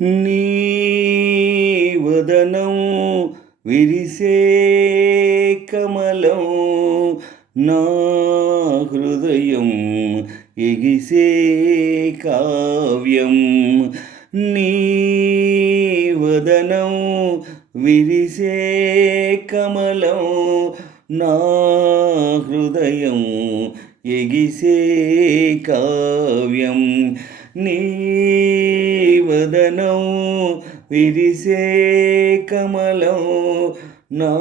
నీ వదనం విరిసే కమలం, నా హృదయం ఎగిసే కావ్యం. నీ వదనం విరిసే కమలం, నా హృదయం ఎగిసే కావ్యం. నీ వదనం విరిసే కమలం, నా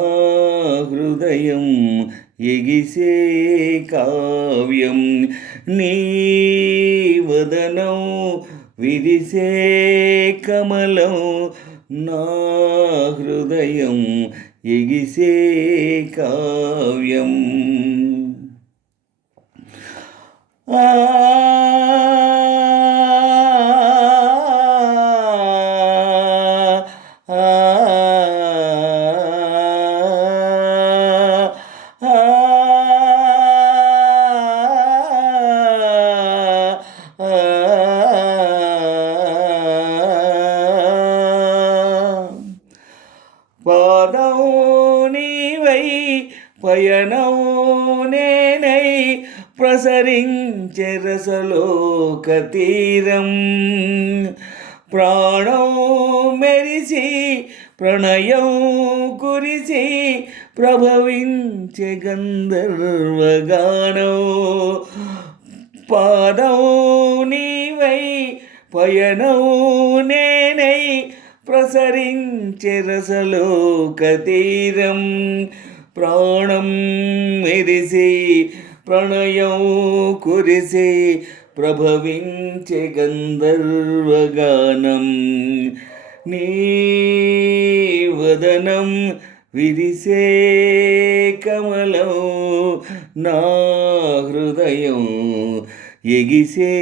హృదయం ఎగిసే కావ్యం. నీ వదనం విరిసే కమలం, నా హృదయం ఎగిసే కావ్యం. పాదం నీవై పయనం నేనై ప్రసరించే రసలోక తీరం. ప్రాణం మెరిసి ప్రణయం కురిసి ప్రభవించే గంధర్వగానం. పాదం నీవై పయనం నేనై ప్రసరించే రసలోక తీరం. ప్రాణం మెరిసి ప్రణయం కురిసి ప్రభవించే గంధర్వగానం. నీ వదనం విరిసే కమలం, నా హృదయం ఎగిసే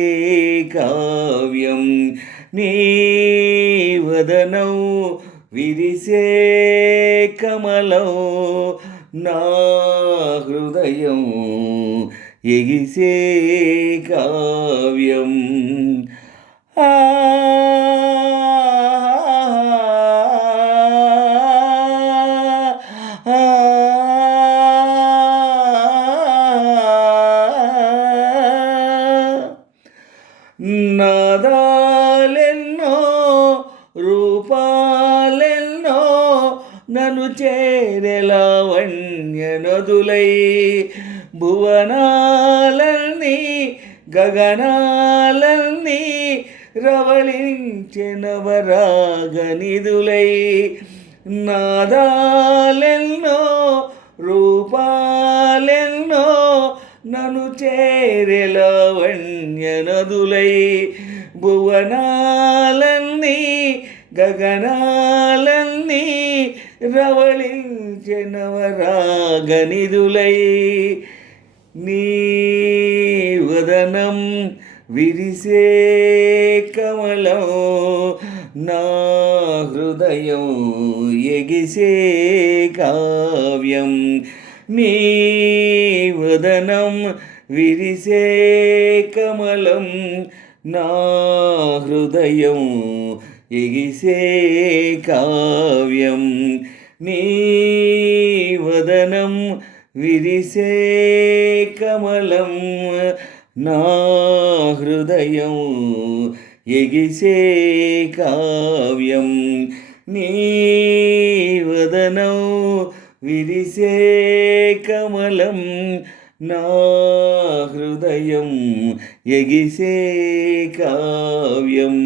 కావ్యం. నీ వదనం విరిసే కమలం, నా హృదయం ఎగిసే కావ్యం. నాదాలెన్నో రూపాలెన్నో నన్ను చేరే లావణ్య నదులై. భువనాలన్నీ గగనాలన్నీ రవళించే నవరాగనిధులై. నాదాలెన్నో రూపాలెన్నో నన్ను చేరే లావణ్య నదులై. భువనాలన్నీ గగనాలన్నీ రవళించే నవరాగనిధులై. నీ వదనం విరిసే కమలం, నా హృదయం ఎగిసే కావ్యం. నీ వదనం విరిసే కమలం, నా హృదయం ఎగిసే కావ్యం. నీ వదనం విరిసే కమలం, నా హృదయం ఎగిసే కావ్యం. నీ వదనం విరిసే కమలం, నా హృదయం ఎగిసే కావ్యం.